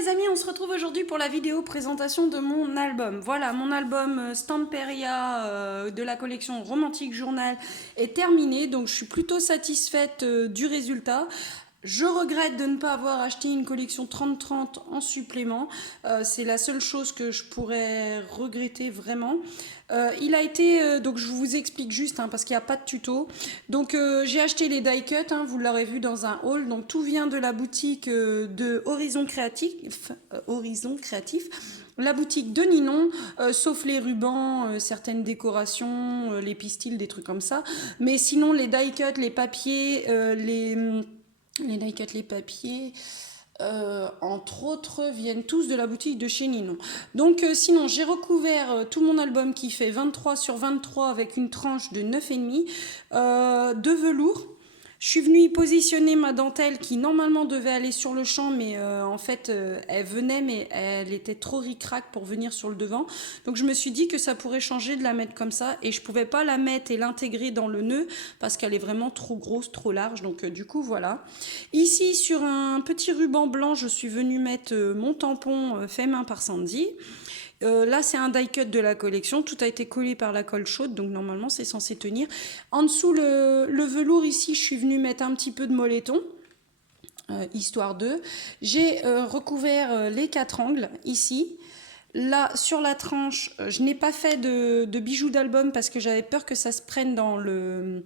les amis, on se retrouve aujourd'hui pour la vidéo présentation de mon album. Voilà, mon album Stamperia de la collection Romantic Journal est terminé, donc je suis plutôt satisfaite du résultat. Je regrette de ne pas avoir acheté une collection 30-30 en supplément. C'est la seule chose que je pourrais regretter vraiment. Il a été, donc je vous explique juste parce qu'il n'y a pas de tuto. Donc j'ai acheté les die cut, vous l'aurez vu dans un haul. Donc tout vient de la boutique de Horizon Créatif. La boutique de Ninon, sauf les rubans, certaines décorations, les pistils, des trucs comme ça. Mais sinon les die cut, les papiers, les die cut, les papiers, entre autres, viennent tous de la boutique de chez Ninon. Donc sinon, j'ai recouvert tout mon album qui fait 23 sur 23 avec une tranche de 9,5 de velours. Je suis venue y positionner ma dentelle qui normalement devait aller sur le champ, mais en fait elle venait, mais elle était trop ric-rac pour venir sur le devant. Donc je me suis dit que ça pourrait changer de la mettre comme ça, et je pouvais pas la mettre et l'intégrer dans le nœud parce qu'elle est vraiment trop grosse, trop large. Donc du coup voilà. Ici sur un petit ruban blanc, je suis venue mettre mon tampon fait main par Sandy. Là, c'est un die cut de la collection. Tout a été collé par la colle chaude, donc normalement, c'est censé tenir. En dessous, le velours, ici, je suis venue mettre un petit peu de moleton, histoire de. J'ai recouvert les 4 angles, ici. Là, sur la tranche, je n'ai pas fait de bijoux d'album parce que j'avais peur que ça se prenne dans la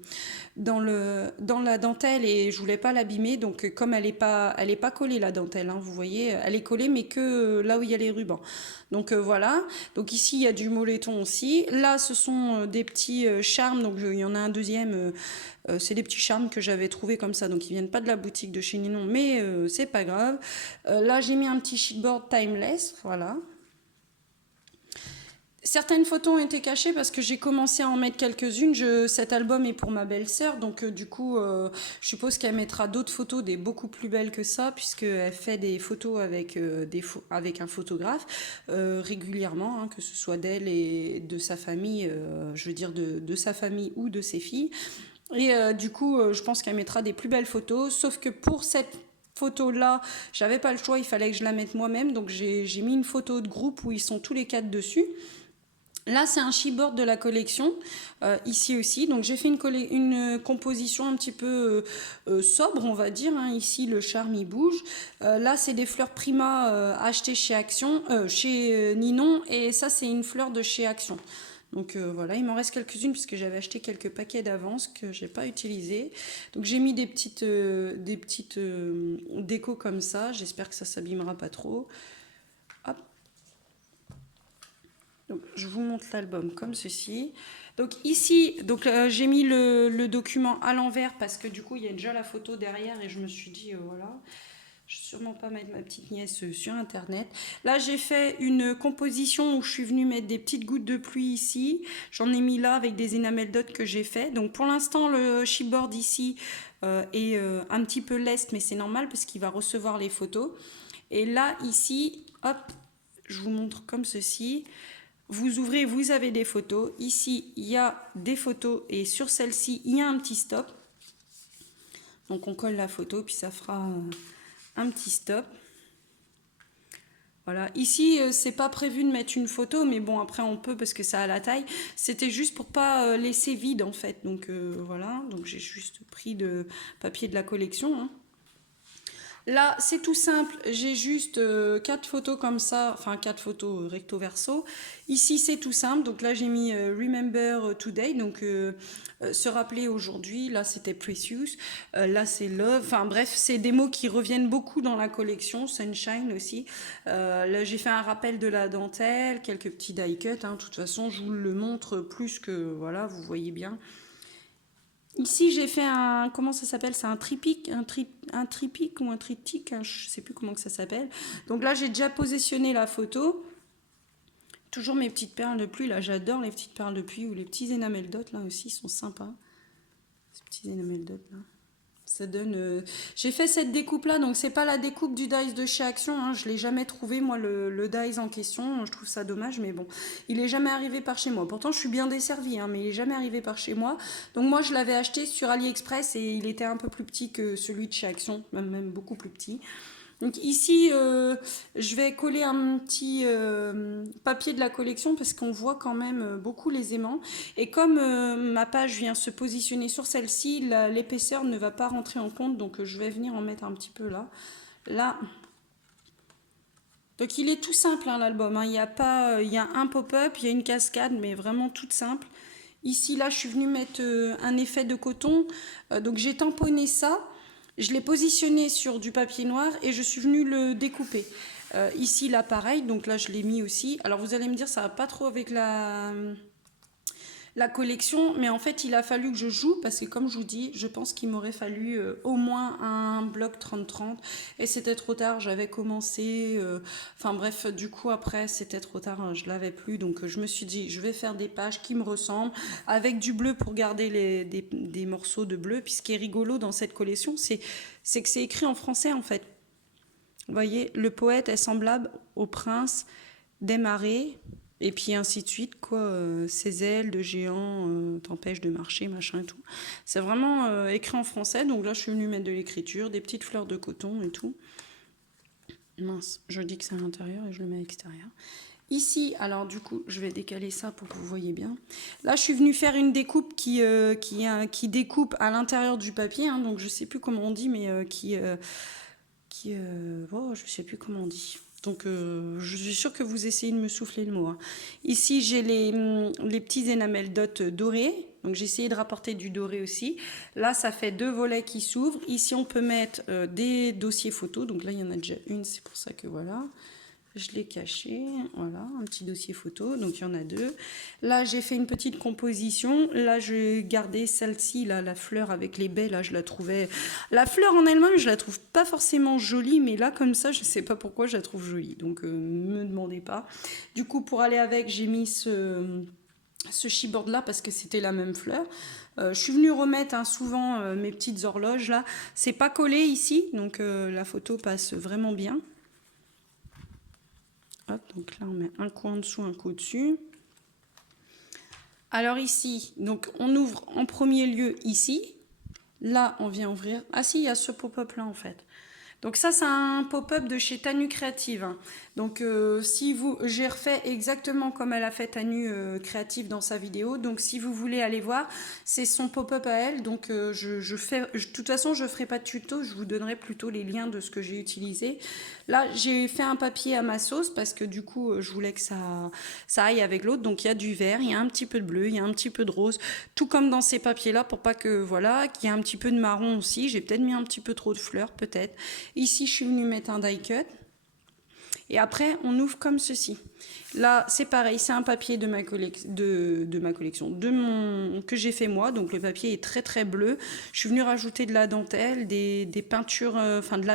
dentelle et je voulais pas l'abîmer. Donc, comme elle est pas collée, la dentelle, vous voyez, elle est collée, mais que là où il y a les rubans. Donc, voilà. Donc, ici, il y a du moleton aussi. Là, ce sont des petits charmes. Donc, il y en a un deuxième. C'est des petits charmes que j'avais trouvés comme ça. Donc, ils viennent pas de la boutique de chez Ninon, mais c'est pas grave. Là, j'ai mis un petit sheetboard timeless. Voilà. Certaines photos ont été cachées parce que j'ai commencé à en mettre quelques-unes. Cet album est pour ma belle-sœur, donc du coup, je suppose qu'elle mettra d'autres photos, des beaucoup plus belles que ça, puisqu'elle fait des photos avec, avec un photographe régulièrement, que ce soit d'elle et de sa famille, je veux dire de sa famille ou de ses filles. Et du coup, je pense qu'elle mettra des plus belles photos, sauf que pour cette photo là, j'avais pas le choix, il fallait que je la mette moi-même, donc j'ai mis une photo de groupe où ils sont tous les 4 dessus. Là, c'est un chipboard de la collection, ici aussi. Donc, j'ai fait une composition un petit peu sobre, on va dire. Ici, le charme, il bouge. Là, c'est des fleurs Prima achetées chez Action, chez Ninon. Et ça, c'est une fleur de chez Action. Donc voilà, il m'en reste quelques-unes puisque j'avais acheté quelques paquets d'avance que j'ai pas utilisés. Donc j'ai mis des petites décos comme ça. J'espère que ça s'abîmera pas trop. Hop. Donc, je vous montre l'album comme ceci. Donc ici, j'ai mis le document à l'envers parce que du coup, il y a déjà la photo derrière et je me suis dit, voilà, je ne vais sûrement pas mettre ma petite nièce sur Internet. Là, j'ai fait une composition où je suis venue mettre des petites gouttes de pluie ici. J'en ai mis là avec des enamel dots que j'ai fait. Donc pour l'instant, le chipboard ici est un petit peu leste, mais c'est normal parce qu'il va recevoir les photos. Et là, ici, hop, je vous montre comme ceci. Vous ouvrez, vous avez des photos. Ici, il y a des photos et sur celle-ci, il y a un petit stop. Donc, on colle la photo, puis ça fera un petit stop. Voilà. Ici, c'est pas prévu de mettre une photo, mais bon, après, on peut parce que ça a la taille. C'était juste pour pas laisser vide, en fait. Donc, voilà. Donc, j'ai juste pris de papier de la collection, Là, c'est tout simple, j'ai juste 4 photos comme ça, enfin 4 photos recto verso. Ici, c'est tout simple, donc là j'ai mis Remember Today, donc se rappeler aujourd'hui. Là, c'était Precious, là c'est Love, enfin bref, c'est des mots qui reviennent beaucoup dans la collection, Sunshine aussi. Là, j'ai fait un rappel de la dentelle, quelques petits die cut, de toute façon, je vous le montre plus que, voilà, vous voyez bien. Ici, j'ai fait un, comment ça s'appelle? C'est un triptyque, un triptyque ou un triptyque, je ne sais plus comment que ça s'appelle. Donc là, j'ai déjà positionné la photo. Toujours mes petites perles de pluie, là, j'adore les petites perles de pluie ou les petits enamel dots, là aussi, ils sont sympas. Ces petits enamel dots, là. Ça donne. J'ai fait cette découpe là, donc c'est pas la découpe du dies de chez Action. Je l'ai jamais trouvé moi le dies en question. Je trouve ça dommage, mais bon, il est jamais arrivé par chez moi. Pourtant je suis bien desservie, mais il est jamais arrivé par chez moi. Donc moi je l'avais acheté sur AliExpress et il était un peu plus petit que celui de chez Action, même beaucoup plus petit. Donc ici, je vais coller un petit papier de la collection parce qu'on voit quand même beaucoup les aimants. Et comme ma page vient se positionner sur celle-ci, l'épaisseur ne va pas rentrer en compte. Donc je vais venir en mettre un petit peu là. Là. Donc il est tout simple hein, l'album. Hein. Il y a pas, il y a un pop-up, il y a une cascade, mais vraiment toute simple. Ici, là, je suis venue mettre un effet de coton. Donc j'ai tamponné ça. Je l'ai positionné sur du papier noir et je suis venue le découper. Ici, là, pareil. Donc là, je l'ai mis aussi. Alors, vous allez me dire, ça va pas trop avec la collection, mais en fait il a fallu que je joue parce que comme je vous dis, je pense qu'il m'aurait fallu au moins un bloc 30-30 et c'était trop tard, j'avais commencé, enfin bref, du coup après c'était trop tard, hein, je l'avais plus, donc je me suis dit je vais faire des pages qui me ressemblent avec du bleu pour garder des morceaux de bleu. Puis ce qui est rigolo dans cette collection, c'est que c'est écrit en français en fait. Vous voyez, le poète est semblable au prince des marais. Et puis ainsi de suite, quoi. Ces ailes de géant t'empêchent de marcher, machin et tout. C'est vraiment écrit en français. Donc là, je suis venue mettre de l'écriture, des petites fleurs de coton et tout. Mince, je dis que c'est à l'intérieur et je le mets à l'extérieur. Ici, alors du coup, je vais décaler ça pour que vous voyez bien. Là, je suis venue faire une découpe qui découpe à l'intérieur du papier. Hein, donc je sais plus comment on dit, mais oh, je sais plus comment on dit. Donc, je suis sûre que vous essayez de me souffler le mot. Hein. Ici, j'ai les petits énamels dot dorés. Donc, j'ai essayé de rapporter du doré aussi. Là, ça fait 2 volets qui s'ouvrent. Ici, on peut mettre des dossiers photos. Donc là, il y en a déjà une. C'est pour ça que voilà. Je l'ai caché, voilà, un petit dossier photo, donc il y en a 2. Là, j'ai fait une petite composition. Là, je gardais celle-ci, là, la fleur avec les baies, là, je la trouvais... La fleur en elle-même, je la trouve pas forcément jolie, mais là, comme ça, je sais pas pourquoi je la trouve jolie, donc me demandez pas. Du coup, pour aller avec, j'ai mis ce chipboard là parce que c'était la même fleur. Je suis venue remettre hein, souvent mes petites horloges là. C'est pas collé ici, donc la photo passe vraiment bien. Hop, donc là on met un coup en dessous, un coup au-dessus. Alors ici, donc on ouvre en premier lieu ici. Là, on vient ouvrir. Ah si, il y a ce pop-up là en fait. Donc ça, c'est un pop-up de chez Tanu Créative. Donc j'ai refait exactement comme elle a fait Tanu Créative dans sa vidéo. Donc si vous voulez aller voir, c'est son pop-up à elle. Donc de toute façon, je ferai pas de tuto. Je vous donnerai plutôt les liens de ce que j'ai utilisé. Là, j'ai fait un papier à ma sauce parce que du coup, je voulais que ça aille avec l'autre. Donc il y a du vert, il y a un petit peu de bleu, il y a un petit peu de rose. Tout comme dans ces papiers-là pour pas que, voilà, qu'il y ait un petit peu de marron aussi. J'ai peut-être mis un petit peu trop de fleurs, peut-être. Ici, je suis venue mettre un die cut. Et après, on ouvre comme ceci. Là, c'est pareil, c'est un papier de ma collection, que j'ai fait moi. Donc le papier est très très bleu. Je suis venue rajouter de la dentelle, des peintures,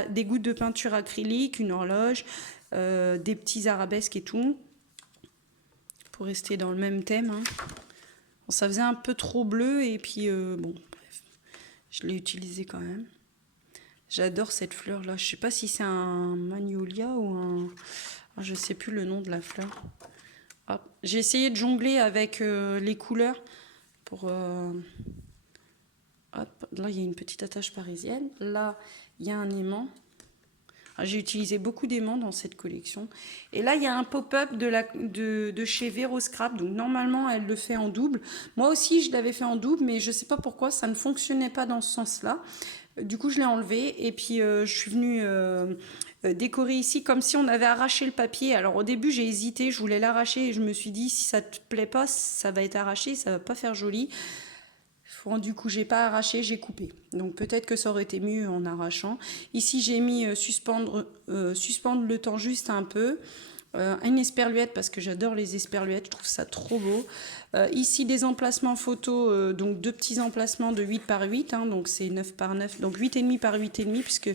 des gouttes de peinture acrylique, une horloge, des petits arabesques et tout, pour rester dans le même thème. Hein. Bon, ça faisait un peu trop bleu et puis bon, bref, je l'ai utilisé quand même. J'adore cette fleur là. Je sais pas si c'est un magnolia ou un... Je sais plus le nom de la fleur. J'ai essayé de jongler avec les couleurs pour... Hop, là, il y a une petite attache parisienne. Là, il y a un aimant. J'ai utilisé beaucoup d'aimants dans cette collection. Et là, il y a un pop-up de chez Vero Scrap. Donc, normalement, elle le fait en double. Moi aussi, je l'avais fait en double, mais je ne sais pas pourquoi, ça ne fonctionnait pas dans ce sens-là. Du coup, je l'ai enlevé et puis je suis venue décorer ici comme si on avait arraché le papier. Alors au début, j'ai hésité, je voulais l'arracher et je me suis dit si ça te plaît pas, ça va être arraché, ça va pas faire joli. Du coup, j'ai pas arraché, j'ai coupé. Donc peut-être que ça aurait été mieux en arrachant. Ici, j'ai mis suspendre le temps juste un peu. Une esperluette parce que j'adore les esperluettes, je trouve ça trop beau. Ici des emplacements photos, donc 2 petits emplacements de 8 par 8, hein, donc c'est 9 par 9, donc 8,5 par 8,5 puisque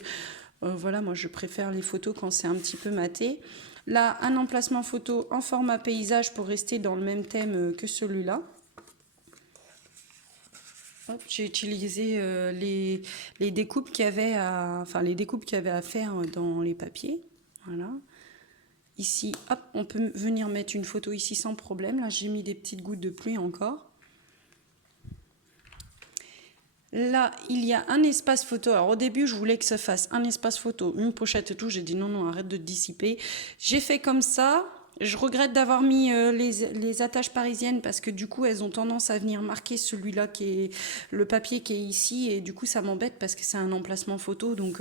voilà, moi je préfère les photos quand c'est un petit peu maté. Là, un emplacement photo en format paysage pour rester dans le même thème que celui-là. J'ai utilisé les découpes qu'il y avait à faire dans les papiers. Voilà. Ici, hop, on peut venir mettre une photo ici sans problème. Là, j'ai mis des petites gouttes de pluie encore. Là, il y a un espace photo. Alors au début, je voulais que ça fasse un espace photo, une pochette et tout. J'ai dit non, non, arrête de te dissiper. J'ai fait comme ça. Je regrette d'avoir mis les attaches parisiennes parce que du coup, elles ont tendance à venir marquer celui-là qui est le papier qui est ici. Et du coup, ça m'embête parce que c'est un emplacement photo. Donc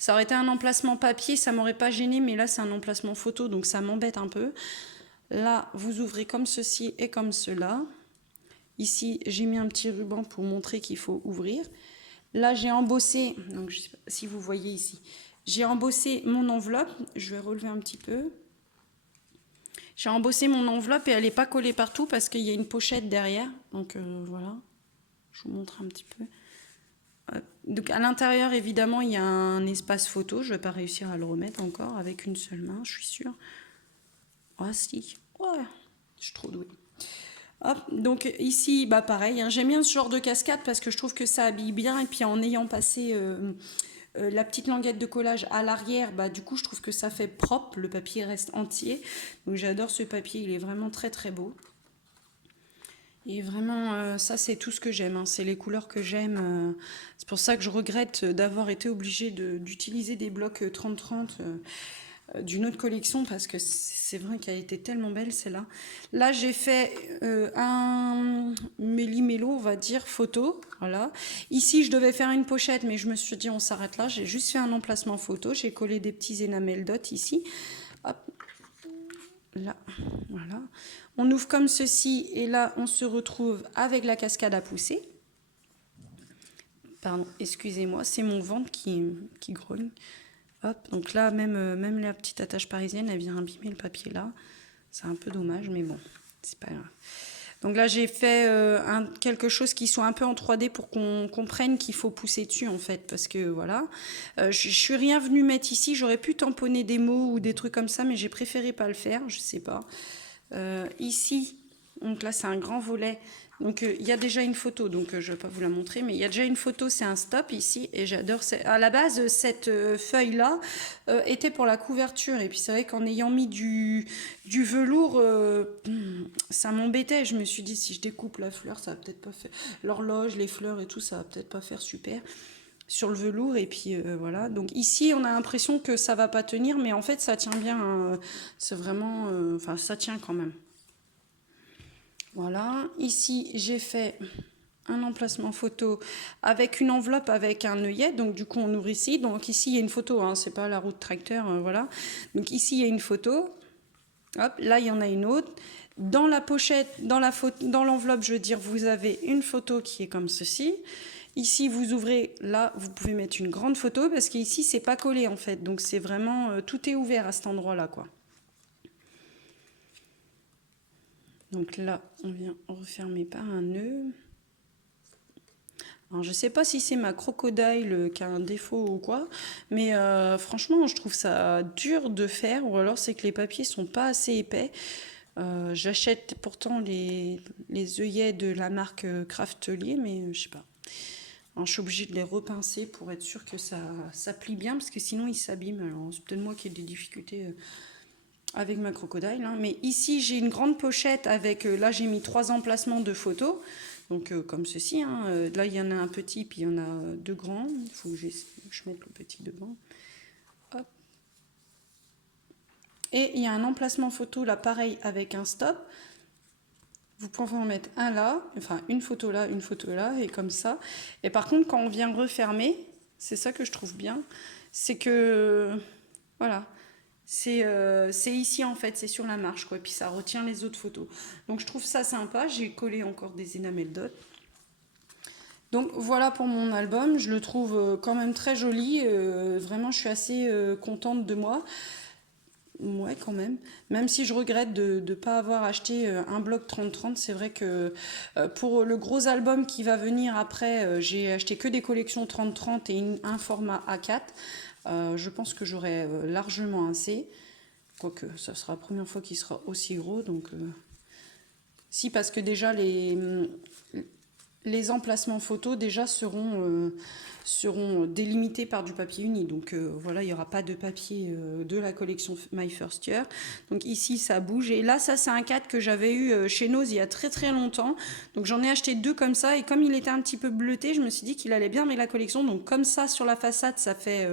ça aurait été un emplacement papier, ça m'aurait pas gêné. Mais là, c'est un emplacement photo, donc ça m'embête un peu. Là, vous ouvrez comme ceci et comme cela. Ici, j'ai mis un petit ruban pour montrer qu'il faut ouvrir. Là, j'ai embossé, donc je sais pas si vous voyez ici, j'ai embossé mon enveloppe. Je vais relever un petit peu. J'ai embossé mon enveloppe et elle n'est pas collée partout parce qu'il y a une pochette derrière. Donc voilà, je vous montre un petit peu. Donc à l'intérieur, évidemment, il y a un espace photo. Je ne vais pas réussir à le remettre encore avec une seule main, je suis sûre. Ah si, ouais, je suis trop douée. Hop, donc ici, bah pareil, hein, j'aime bien ce genre de cascade parce que je trouve que ça habille bien. Et puis en ayant passé la petite languette de collage à l'arrière, bah du coup je trouve que ça fait propre, le papier reste entier. Donc j'adore ce papier, il est vraiment très très beau. Et vraiment, ça c'est tout ce que j'aime, hein, c'est les couleurs que j'aime. C'est pour ça que je regrette d'avoir été obligée d'utiliser des blocs 30-30 d'une autre collection parce que c'est vrai qu'elle était tellement belle celle-là. Là j'ai fait un méli-mélo, on va dire, photo. Voilà. Ici je devais faire une pochette mais je me suis dit on s'arrête là. J'ai juste fait un emplacement photo. J'ai collé des petits énamels dot ici. Hop. Là, voilà. On ouvre comme ceci et là on se retrouve avec la cascade à pousser. Pardon, excusez-moi, c'est mon ventre qui grogne. Hop, donc là, même la petite attache parisienne, elle vient abîmer le papier là. C'est un peu dommage, mais bon, c'est pas grave. Donc là, j'ai fait quelque chose qui soit un peu en 3D pour qu'on comprenne qu'il faut pousser dessus, en fait. Parce que, voilà. Je suis rien venue mettre ici. J'aurais pu tamponner des mots ou des trucs comme ça, mais j'ai préféré pas le faire. Je sais pas. Ici, donc là, c'est un grand volet. Donc il y a déjà une photo, donc je ne vais pas vous la montrer, mais il y a déjà une photo, c'est un stop ici, et j'adore. À la base, cette feuille-là était pour la couverture, et puis c'est vrai qu'en ayant mis du velours, ça m'embêtait. Je me suis dit, si je découpe la fleur, ça va peut-être pas faire... L'horloge, les fleurs et tout, ça va peut-être pas faire super sur le velours, et puis voilà. Donc ici, on a l'impression que ça va pas tenir, mais en fait, ça tient bien. C'est vraiment... Enfin, ça tient quand même. Voilà, ici j'ai fait un emplacement photo avec une enveloppe avec un œillet, donc du coup on ouvre ici, donc ici il y a une photo, hein, c'est pas la roue de tracteur, voilà. Donc ici il y a une photo, hop, là il y en a une autre. Dans la pochette, dans l'enveloppe, je veux dire, vous avez une photo qui est comme ceci. Ici vous ouvrez, là vous pouvez mettre une grande photo parce qu'ici c'est pas collé en fait, donc c'est vraiment, tout est ouvert à cet endroit-là quoi. Donc là, on vient refermer par un nœud. Alors, je ne sais pas si c'est ma crocodile qui a un défaut ou quoi, mais franchement, je trouve ça dur de faire, ou alors c'est que les papiers sont pas assez épais. J'achète pourtant les œillets de la marque Craftelier, mais je sais pas. Alors, je suis obligée de les repincer pour être sûre que ça plie bien, parce que sinon ils s'abîment. Alors c'est peut-être moi qui ai des difficultés avec ma crocodile, hein. Mais ici j'ai une grande pochette avec, là j'ai mis 3 emplacements de photos, donc comme ceci, hein. Là il y en a un petit, puis il y en a 2 grands, il faut que je mette le petit devant. Hop. Et il y a un emplacement photo là pareil avec un stop. Vous pouvez en mettre un là, enfin une photo là, et comme ça. Et par contre quand on vient refermer, c'est ça que je trouve bien, c'est que, voilà, c'est ici en fait, c'est sur la marche quoi, puis ça retient les autres photos. Donc je trouve ça sympa, j'ai collé encore des énamels dot. Donc voilà pour mon album, je le trouve quand même très joli, vraiment je suis assez contente de moi. Ouais, quand même. Même si je regrette de ne pas avoir acheté un bloc 30-30, c'est vrai que pour le gros album qui va venir après, j'ai acheté que des collections 30-30 et un format A4. Je pense que j'aurai largement assez. Quoique, ça sera la première fois qu'il sera aussi gros. Donc, si, parce que déjà, les emplacements photos déjà seront délimités par du papier uni. Donc voilà, il n'y aura pas de papier de la collection My First Year. Donc ici, ça bouge. Et là, ça, c'est un cadre que j'avais eu chez Nose il y a très très longtemps. Donc j'en ai acheté 2 comme ça. Et comme il était un petit peu bleuté, je me suis dit qu'il allait bien avec la collection. Donc comme ça, sur la façade, ça fait...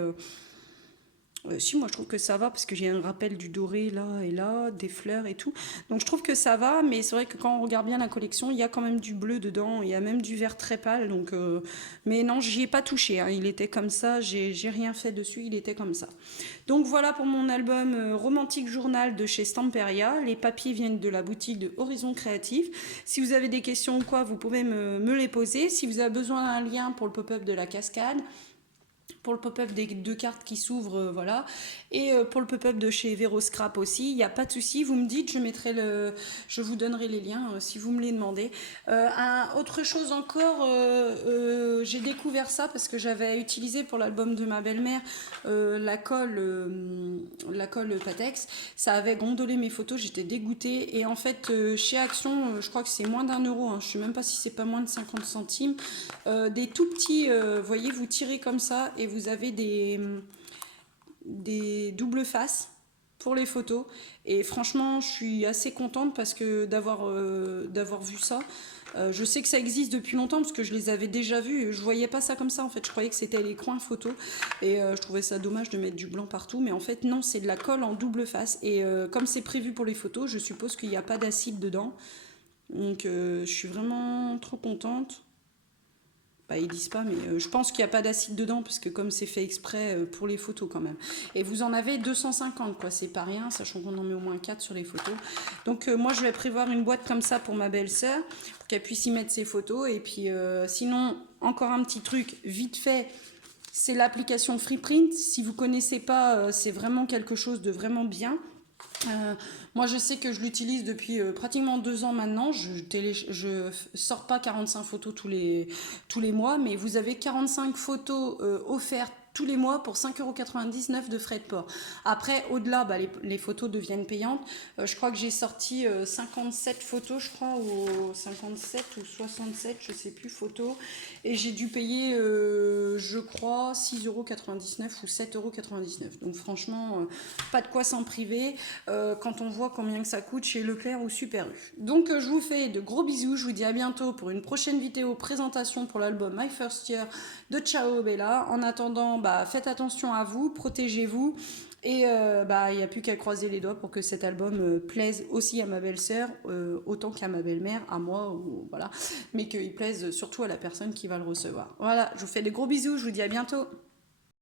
si, moi je trouve que ça va parce que j'ai un rappel du doré là et là, des fleurs et tout. Donc je trouve que ça va, mais c'est vrai que quand on regarde bien la collection, il y a quand même du bleu dedans, il y a même du vert très pâle. Donc, mais non, j'y ai pas touché, hein. Il était comme ça, j'ai rien fait dessus, il était comme ça. Donc voilà pour mon album Romantique Journal de chez Stamperia. Les papiers viennent de la boutique de Horizon Créatif. Si vous avez des questions ou quoi, vous pouvez me les poser. Si vous avez besoin d'un lien pour le pop-up de la cascade, pour le pop-up des 2 cartes qui s'ouvrent, voilà. Et pour le pop-up de chez Vero Scrap aussi, il n'y a pas de souci. Vous me dites, je vous donnerai les liens si vous me les demandez. Autre chose encore, j'ai découvert ça parce que j'avais utilisé pour l'album de ma belle-mère la colle Patex. Ça avait gondolé mes photos, j'étais dégoûtée. Et en fait, chez Action, je crois que c'est moins d'1 euro. Hein. Je ne sais même pas si c'est pas moins de 50 centimes. Des tout petits, voyez, vous tirez comme ça et vous avez des doubles faces pour les photos. Et franchement, je suis assez contente parce que d'avoir vu ça. Je sais que ça existe depuis longtemps parce que je les avais déjà vus. Je voyais pas ça comme ça en fait. Je croyais que c'était les coins photos et je trouvais ça dommage de mettre du blanc partout. Mais en fait non, c'est de la colle en double face. Et comme c'est prévu pour les photos, je suppose qu'il n'y a pas d'acide dedans. Donc je suis vraiment trop contente. Bah, ils disent pas, mais je pense qu'il n'y a pas d'acide dedans, parce que comme c'est fait exprès pour les photos quand même. Et vous en avez 250, quoi, c'est pas rien, sachant qu'on en met au moins 4 sur les photos. Donc moi, je vais prévoir une boîte comme ça pour ma belle-sœur, pour qu'elle puisse y mettre ses photos. Et puis sinon, encore un petit truc, vite fait, c'est l'application Freeprint. Si vous connaissez pas, c'est vraiment quelque chose de vraiment bien. Moi, je sais que je l'utilise depuis pratiquement 2 ans maintenant. Je sors pas 45 photos tous les mois, mais vous avez 45 photos offertes tous les mois pour 5,99 € de frais de port. Après, au-delà, bah, les photos deviennent payantes. Je crois que j'ai sorti 57 photos, je crois, ou 57 ou 67, je sais plus, photos. Et j'ai dû payer, je crois, 6,99 € ou 7,99 €. Donc franchement, pas de quoi s'en priver quand on voit combien que ça coûte chez Leclerc ou Super U. Donc je vous fais de gros bisous, je vous dis à bientôt pour une prochaine vidéo présentation pour l'album My First Year de Ciao Bella. En attendant, bah, faites attention à vous, protégez-vous. Et bah, il n'y a plus qu'à croiser les doigts pour que cet album plaise aussi à ma belle-sœur, autant qu'à ma belle-mère, à moi, voilà. Mais qu'il plaise surtout à la personne qui va le recevoir. Voilà, je vous fais des gros bisous, je vous dis à bientôt.